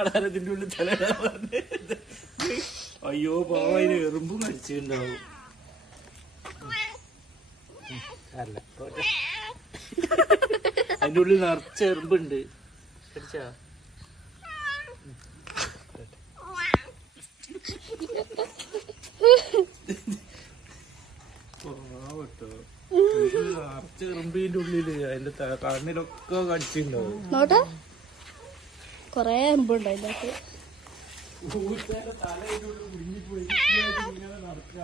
കാണാനതിന്റെ ഉള്ളിൽ തലയിടാൻ പറഞ്ഞ്. അയ്യോ പാവ അതിന് എറുമ്പും കടിച്ചിട്ടുണ്ടാവും. അല്ല അതിന്റെ ഉള്ളിൽ നിറച്ച എറുമ്പുണ്ട്. കടിച്ചാ നിറച്ച എറുമ്പിന്റെ ഉള്ളില് അതിന്റെ കണ്ണിലൊക്കെ കടിച്ചിട്ടുണ്ടാവും. കൊറേ എറുമ്പുണ്ട് അതിന്റെ തല ഇതിന്റെ ഉള്ളിൽ കുടുങ്ങിപ്പോയി നടക്കുക.